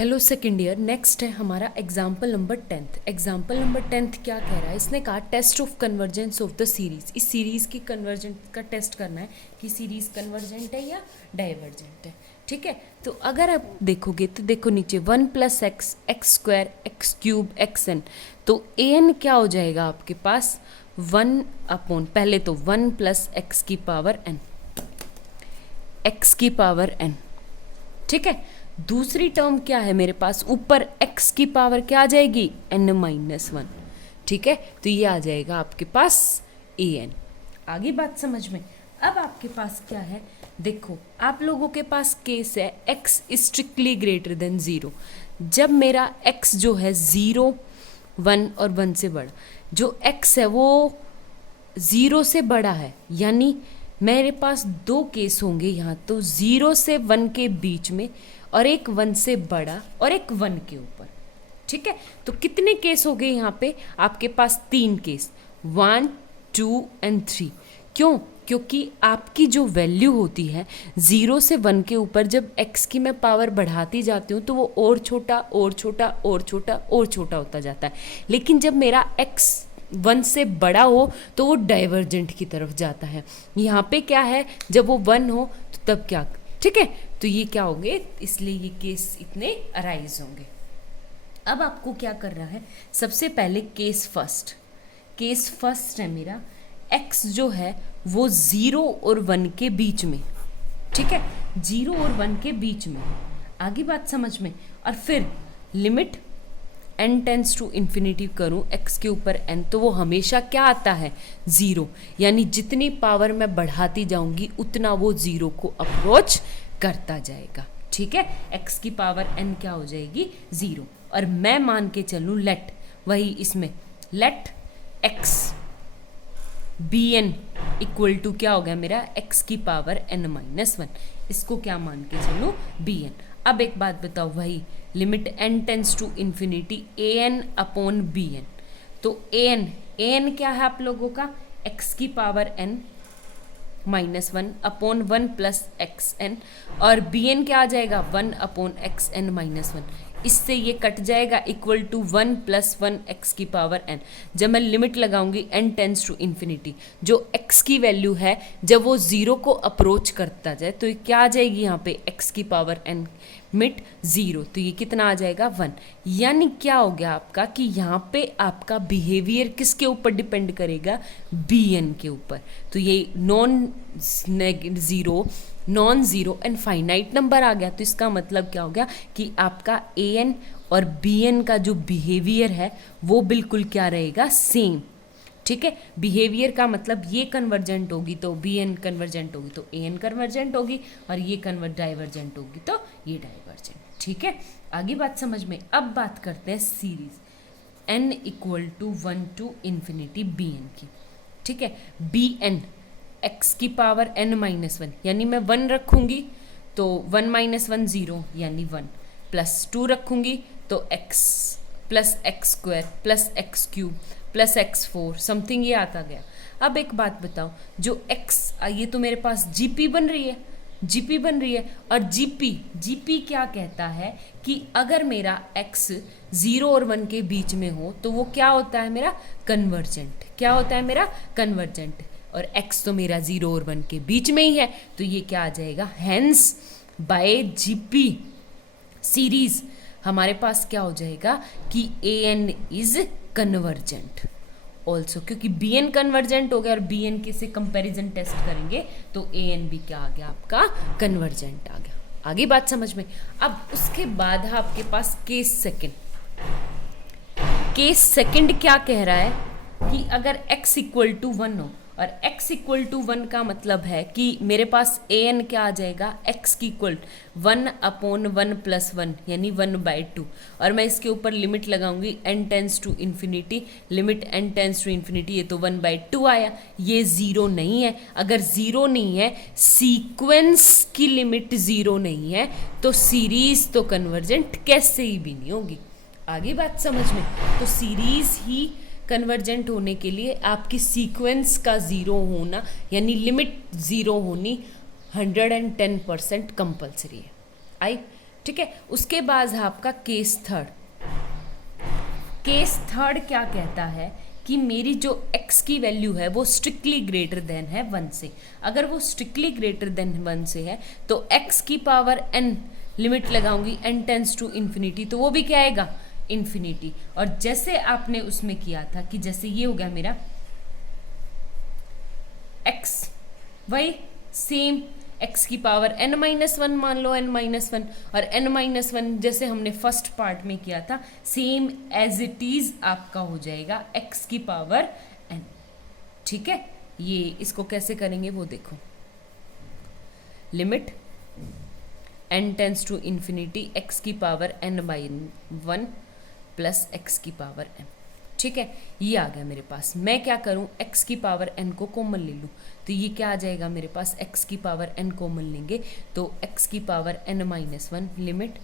Hello second year. Next है हमारा example number 10th। Example number 10th क्या कह रहा है, इसने कहा test of convergence of the series. इस सीरीज़ की कन्वर्जेंस का टेस्ट करना है कि सीरीज़ कन्वर्जेंट है या डाइवर्जेंट है। ठीक है, तो अगर आप देखोगे तो देखो नीचे 1 + x x² x³ xn, तो an क्या हो जाएगा आपके पास 1/, पहले तो 1 + x⁴n x⁴n। ठीक है, दूसरी टर्म क्या है मेरे पास, ऊपर x की पावर क्या आ जाएगी n-1। ठीक है, तो ये आ जाएगा आपके पास an। आगे बात समझ में। अब आपके पास क्या है, देखो आप लोगों के पास केस है x स्ट्रिक्टली ग्रेटर देन 0। जब मेरा x जो है 0, 1 और 1 से बड़ा, जो x है वो 0 से बड़ा है, यानी मेरे पास दो केस होंगे यहाँ, तो 0 से 1 के बीच में और एक 1 से बड़ा और एक 1 के ऊपर। ठीक है, तो कितने केस हो गए यहाँ पे आपके पास, 3 केस, 1, 2 एंड 3। क्यों? क्योंकि आपकी जो वैल्यू होती है 0 से 1 के ऊपर, जब x की मैं पावर बढ़ाती जाती हूँ तो वो और छोटा और छोटा और छोटा और छोटा होता जाता है। लेकिन जब मेरा x 1 से बड़ा हो तो वो डाइवर्जेंट की तरफ जाता है। यहाँ पे क्या है, जब वो 1 हो तो तब क्या, ठीक है, तो ये क्या होंगे, इसलिए ये केस इतने अराइज होंगे। अब आपको क्या कर रहा है, सबसे पहले केस फर्स्ट है मेरा, x जो है वो 0 और 1 के बीच में। ठीक है, 0 और 1 के बीच में। आगे बात समझ में। और फिर limit n tends to infinity करूँ x के ऊपर n, तो वो हमेशा क्या आता है 0, यानी जितनी पावर मैं बढ़ाती जाऊंगी उतना वो 0 को अप्रोच करता जाएगा। ठीक है, x की पावर n क्या हो जाएगी 0। और मैं मान के चलूँ लेट, वही इसमें let x bn equal to क्या हो गया मेरा x की पावर n-1, इसको क्या मान के चलूँ bn। अब एक बात बताओ, वही limit n tends to infinity an/bn, तो an क्या है आप लोगों का, x की पावर n-1/1 + xn, और bn क्या आ जाएगा 1/xn-1। इससे ये कट जाएगा, इक्वल टू 1 + 1 x की पावर n। जब मैं लिमिट लगाऊंगी n टेंस टू इन्फिनिटी, जो x की वैल्यू है जब वो 0 को अप्रोच करता जाए तो ये क्या आ जाएगी यहाँ पे x की पावर n मिट 0, तो ये कितना आ जाएगा 1। यानी क्या हो गया आपका कि यहाँ पे आपका बिहेवियर किसके ऊपर डिपेंड करेगा, bn के ऊपर। तो ये non zero and finite number आ गया, तो इसका मतलब क्या हो गया कि आपका an और bn का जो बिहेवियर है वो बिल्कुल क्या रहेगा, सेम। ठीक है, बिहेवियर का मतलब ये कन्वर्जेंट होगी तो bn कन्वर्जेंट होगी तो an कन्वर्जेंट होगी, और ये डाइवर्जेंट होगी तो ये डाइवर्जेंट। ठीक है, आगे बात समझ में। अब बात करते हैं series n = 1 to infinity bn की। ठीक है, bn x की पावर n-1, यानी मैं 1 रखूंगी तो 1 - 1 0, यानी 1, +2 रखूंगी तो x + x² + x³ + x4 something ये आता गया। अब एक बात बताओ, जो x, ये तो मेरे पास जीपी बन रही है, और जीपी क्या कहता है कि अगर मेरा x 0 और 1 के बीच में हो तो वो क्या होता है मेरा कन्वर्जेंट। क्या होता है मेरा कन्वर्जेंट, और x तो मेरा 0 और 1 के बीच में ही है, तो ये क्या आ जाएगा, हेंस बाय जीपी सीरीज हमारे पास क्या हो जाएगा कि an इज कन्वर्जेंट ऑल्सो, क्योंकि bn कन्वर्जेंट हो गया और bn के से कंपैरिजन टेस्ट करेंगे तो an भी क्या आ गया आपका कन्वर्जेंट आ गया। आगे बात समझ में। अब उसके बाद है आपके पास केस सेकंड क्या कह रहा है कि अगर x = 1 हो, और x = 1 का मतलब है कि मेरे पास an क्या आ जाएगा, x की इक्वल 1/1 + 1, यानी 1/2, और मैं इसके ऊपर लिमिट लगाऊंगी n tends to infinity, limit n tends to infinity, ये तो 1/2 आया। ये 0 नहीं है, अगर 0 नहीं है, सीक्वेंस की लिमिट 0 नहीं है, तो सीरीज तो कन्वर्जेंट कैसे ही भी नहीं होगी। आगे बात समझ में। तो सीरीज ही कन्वर्जेंट होने के लिए आपकी सीक्वेंस का 0 होना, यानी लिमिट 0 होनी 110% कंपलसरी है। आई ठीक है। उसके बाद है आपका केस थर्ड। केस थर्ड क्या कहता है कि मेरी जो x की वैल्यू है वो स्ट्रिक्टली ग्रेटर देन है 1 से। अगर वो स्ट्रिक्टली ग्रेटर देन 1 से है तो x की पावर n लिमिट लगाऊंगी n टेंस टू इन्फिनिटी, तो वो भी क्या आएगा, इन्फिनिटी। और जैसे आपने उसमें किया था कि जैसे ये हो गया मेरा x, वही सेम x की पावर n-1 मान लो, n-1 और n-1 जैसे हमने फर्स्ट पार्ट में किया था सेम एज इट इज आपका हो जाएगा x की पावर n। ठीक है, ये इसको कैसे करेंगे वो देखो। Limit n tends to infinity x की पावर n/1 प्लस x की पावर n। ठीक है, ये आ गया मेरे पास। मैं क्या करूं, x की पावर n को कॉमन ले लूं, तो ये क्या आ जाएगा मेरे पास, x की पावर n कॉमन लेंगे तो x की power n-1 limit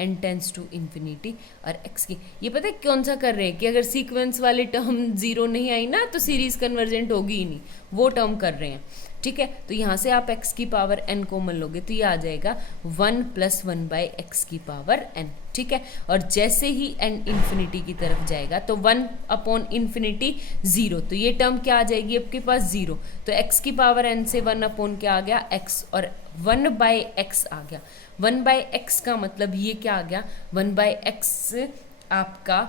n tends to infinity. और x की ये पता है कौन सा कर रहे हैं कि अगर सीक्वेंस वाले टर्म जीरो नहीं आई ना तो सीरीज कन्वर्जेंट होगी ही नहीं, वो टर्म कर रहे हैं। ठीक है, तो यहाँ से आप x की पावर n कॉमन लोगे तो ये आ जाएगा 1 + 1/x की पावर n। ठीक है, और जैसे ही n इन्फिनिटी की तरफ जाएगा तो 1/∞ 0, तो ये टर्म क्या आ जाएगी आपके पास 0। तो x की पावर n से 1 क्या आ गया x, और 1/x आ गया। 1/x का मतलब ये क्या आ गया, 1/x आपका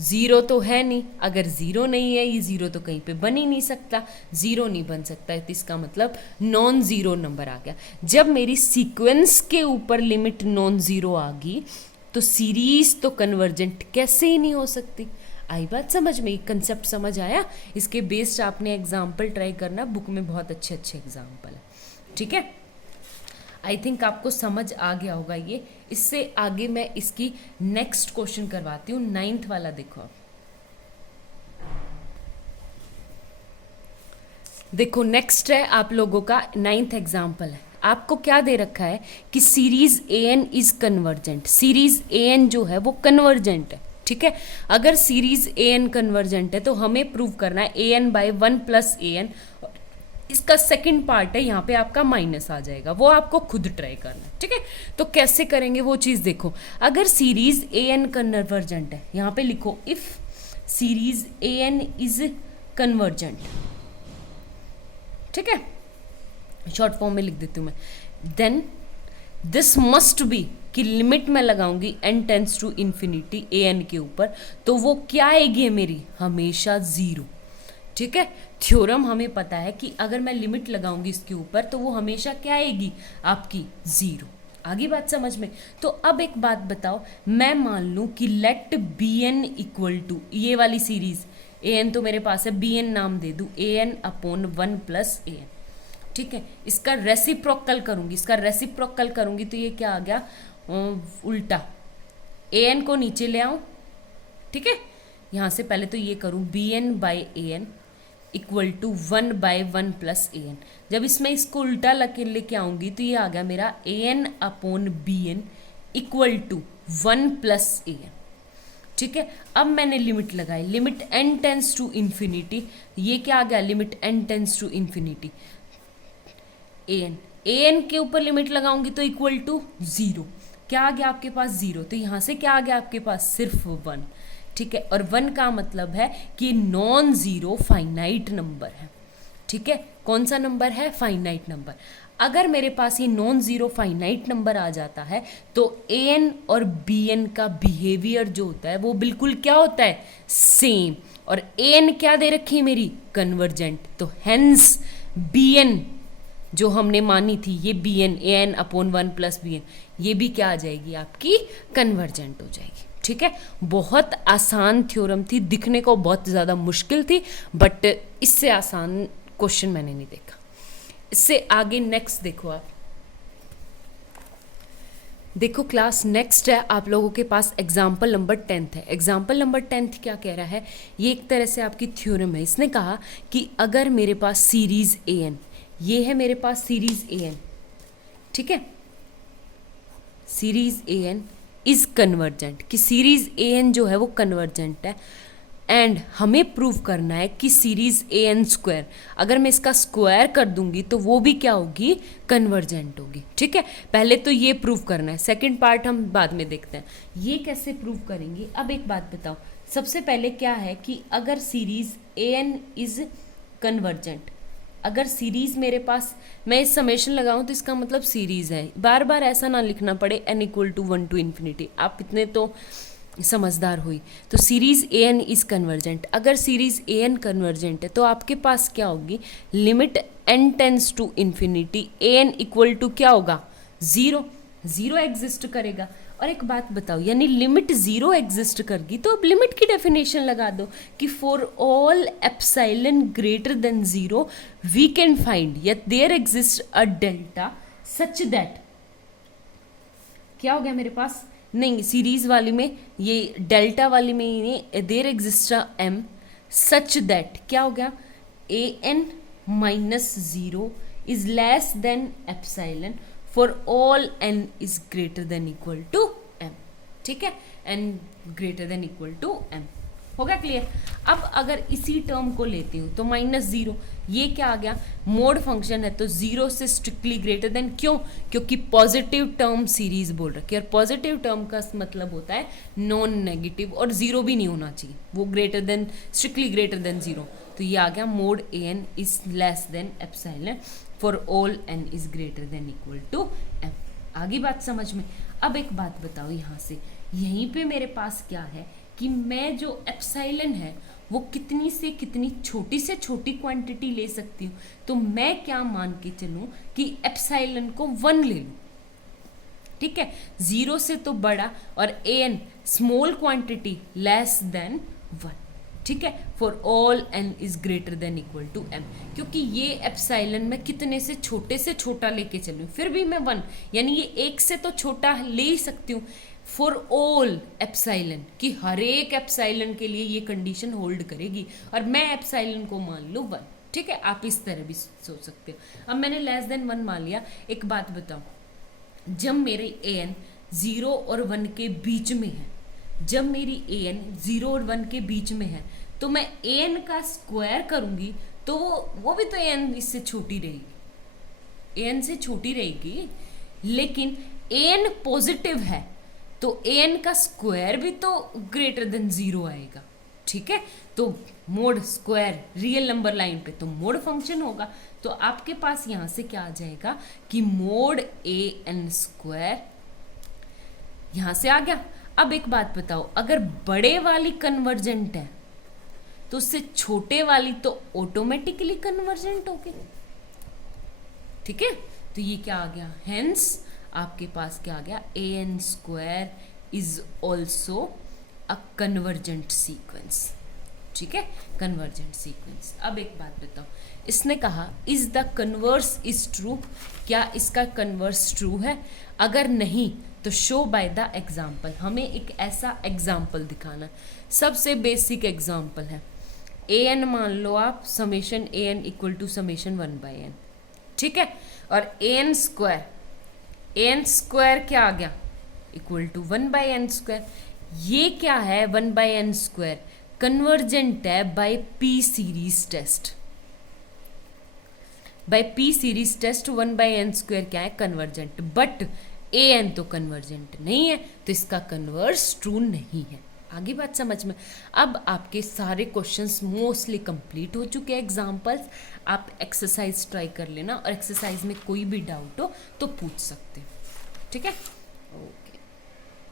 0 तो है नहीं, अगर 0 नहीं है ये 0 तो कहीं पे बन ही नहीं सकता, 0 नहीं बन सकता है तो इसका मतलब नॉन ज़ीरो नंबर आ गया। जब मेरी सीक्वेंस के ऊपर लिमिट नॉन ज़ीरो आ गई तो सीरीज तो कन्वर्जेंट कैसे ही नहीं हो सकती। आई बात समझ में, कंसेप्ट समझ आया? इसके बेस्ड आपने एग्जाम्पल ट्राई करना, बुक में बहुत अच्छे अच्छे एग्जाम्पल है। ठीक है, आई थिंक आपको समझ आ गया होगा ये। इससे आगे मैं इसकी नेक्स्ट क्वेश्चन करवाती हूँ, 9th वाला देखो आप। देखो नेक्स्ट है आप लोगों का 9th एग्जाम्पल है। आपको क्या दे रखा है कि series an is convergent. Series an जो है वो कन्वर्जेंट है। ठीक है, अगर सीरीज an कन्वर्जेंट है तो हमें प्रूव करना है an/1 + an। इसका सेकंड पार्ट है, यहाँ पे आपका माइनस आ जाएगा, वो आपको खुद ट्राई करना है। ठीक है, तो कैसे करेंगे वो चीज़ देखो। अगर सीरीज an कन्वर्जेंट है, यहाँ पे लिखो if series an is convergent. ठीक है, शॉर्ट फॉर्म में लिख देती हूँ मैं। देन दिस मस्ट बी कि लिमिट में लगाऊंगी n tends to infinity an के ऊपर, तो वो क्या आएगी मेरी, हमेशा 0। ठीक है, थ्योरम हमें पता है कि अगर मैं लिमिट लगाऊंगी इसके ऊपर तो वो हमेशा क्या आएगी आपकी 0। आगे बात समझ में? तो अब एक बात बताओ, मैं मान लूं कि लेट bn इक्वल टू ये वाली सीरीज an तो मेरे पास है, bn नाम दे दूं an/1 + an। ठीक है, इसका रेसिप्रोकल करूंगी तो ये क्या आ गया, उल्टा an को नीचे ले आऊं। ठीक है, यहाँ से पहले तो ये करूं bn/an इक्वल टू 1/1 + an। जब इसमें इसको उल्टा लेके आऊंगी तो ये आ गया मेरा an/bn इक्वल टू 1 + an। ठीक है, अब मैंने लिमिट लगाई, limit n tends to infinity, ये क्या आ गया, limit n tends to infinity an के ऊपर लिमिट लगाऊंगी तो इक्वल टू 0। क्या आ गया आपके पास, 0। तो यहाँ से क्या आ गया आपके पास, सिर्फ 1। ठीक है, और 1 का मतलब है कि नॉन ज़ीरो फाइनाइट नंबर है। ठीक है, कौन सा नंबर है, फाइनाइट नंबर। अगर मेरे पास ये नॉन ज़ीरो फाइनाइट नंबर आ जाता है तो an और bn का बिहेवियर जो होता है वो बिल्कुल क्या होता है, सेम। और an क्या दे रखी है मेरी, कन्वर्जेंट, तो हेंस bn जो हमने मानी थी ये bn an/1 + bn, ये भी क्या आ जाएगी आपकी, कन्वर्जेंट हो जाएगी। ठीक है, बहुत आसान थ्योरम थी, दिखने को बहुत ज़्यादा मुश्किल थी, बट इससे आसान क्वेश्चन मैंने नहीं देखा। इससे आगे नेक्स्ट देखो आप, देखो क्लास नेक्स्ट है आप लोगों के पास एग्जाम्पल नंबर 10 है। एग्जाम्पल नंबर 10 क्या कह रहा है, ये एक तरह से आपकी थ्योरम है। इसने कहा कि अगर मेरे पास सीरीज an, ये है मेरे पास सीरीज an, ठीक है, सीरीज an इज कन्वर्जेंट, कि सीरीज an जो है वो कन्वर्जेंट है एंड हमें प्रूव करना है कि सीरीज ए एन स्क्वायर, अगर मैं इसका स्क्वायर कर दूंगी तो वो भी क्या होगी, कन्वर्जेंट होगी। ठीक है, पहले तो ये प्रूव करना है, सेकंड पार्ट हम बाद में देखते हैं ये कैसे प्रूव करेंगे। अब एक बात बताओ, सबसे पहले क्या है कि अगर series a n is convergent, अगर सीरीज मेरे पास, मैं इस समेशन लगाऊं तो इसका मतलब सीरीज है, बार बार ऐसा ना लिखना पड़े n equal to 1 to infinity, आप इतने तो समझदार हुई। तो series a n is convergent, अगर सीरीज ए एन कन्वर्जेंट है तो आपके पास क्या होगी, limit n tends to infinity a n equal to क्या होगा, जीरो, जीरो एग्जिस्ट करेगा। और एक बात बताओ, यानी लिमिट जीरो एग्जिस्ट करेगी तो अब लिमिट की डेफिनेशन लगा दो कि for all epsilon greater than zero we can find yet there exist a delta such that, क्या हो गया मेरे पास, नहीं सीरीज वाली में ये डेल्टा वाली में ही there exist a M such that क्या हो गया, A N minus zero is less than epsilon for all n is greater than equal to m। ठीक है, n greater than equal to m, हो गया क्लियर। अब अगर इसी टर्म को लेती हूँ तो माइनस जीरो, ये क्या आ गया, मोड फंक्शन है तो जीरो से स्ट्रिक्टली ग्रेटर देन, क्यों, क्योंकि पॉजिटिव टर्म सीरीज बोल रखी है और पॉजिटिव टर्म का मतलब होता है नॉन नेगेटिव और जीरो भी नहीं होना चाहिए, वो greater than, strictly greater than zero. तो ये आ गया mod a n is less than epsilon for all n is greater than equal to m। आगे बात समझ में। अब एक बात बताओ, यहाँ से यहीं पे मेरे पास क्या है कि मैं जो एप्सिलॉन है वो कितनी से कितनी छोटी से छोटी क्वांटिटी ले सकती हूँ, तो मैं क्या मान के चलूँ कि एप्सिलॉन को 1 ले लूँ। ठीक है, जीरो से तो बड़ा और ए N small quantity less than 1। ठीक है, for all n is greater than equal to m, क्योंकि ये एप्सिलॉन मैं कितने से छोटा लेके चलूँ, फिर भी मैं 1, यानी ये एक से तो छोटा ले ही सकती हूँ फॉर ऑल एप्सिलॉन, कि हर एक एप्सिलॉन के लिए ये कंडीशन होल्ड करेगी और मैं एप्सिलॉन को मान लूँ 1। ठीक है, आप इस तरह भी सोच सकते हो। अब मैंने लेस देन 1 मान लिया। एक बात बताओ, जब मेरे ए एन 0 और 1 के बीच में है, जब मेरी ए एन 0 और 1 के बीच में है तो मैं ए एन का स्क्वायर करूंगी तो वो भी तो ए एन इससे छोटी रहेगी, ए एन से छोटी रहेगी, लेकिन ए एन पॉजिटिव है तो ए एन का स्क्वायर भी तो ग्रेटर देन 0 आएगा। ठीक है, तो mode square real number line पे तो मोड फंक्शन होगा, तो आपके पास यहां से क्या आ जाएगा कि मोड ए एन स्क्वायर यहां से आ गया। अब एक बात बताओ, अगर बड़े वाली कन्वर्जेंट है तो उससे छोटे वाली तो ऑटोमेटिकली कन्वर्जेंट होगी। ठीक है, तो ये क्या आ गया, हेंस आपके पास क्या आ गया, A N square is also a convergent sequence. ठीक है, कन्वर्जेंट सीक्वेंस। अब एक बात बताओ, इसने कहा is the converse is true, क्या इसका कन्वर्स ट्रू है, अगर नहीं तो शो बाय द एग्जाम्पल, हमें एक ऐसा एग्जाम्पल दिखाना। सबसे बेसिक एग्जाम्पल है ए एन, मान लो आप summation a n equal to summation 1 by n. ठीक है, और ए एन स्क्वायर क्या आ गया, equal to 1 by n square. ये क्या है, 1 बाई एन स्क्वायर कन्वर्जेंट है by p series test, by p series test 1 by n square क्या है, कन्वर्जेंट, बट ए एन तो कन्वर्जेंट नहीं है तो इसका कन्वर्स ट्रू नहीं है। आगे बात समझ में। अब आपके सारे क्वेश्चंस मोस्टली कंप्लीट हो चुके हैं, एग्जाम्पल्स, आप एक्सरसाइज ट्राई कर लेना और एक्सरसाइज में कोई भी डाउट हो तो पूछ सकते हैं। ठीक है।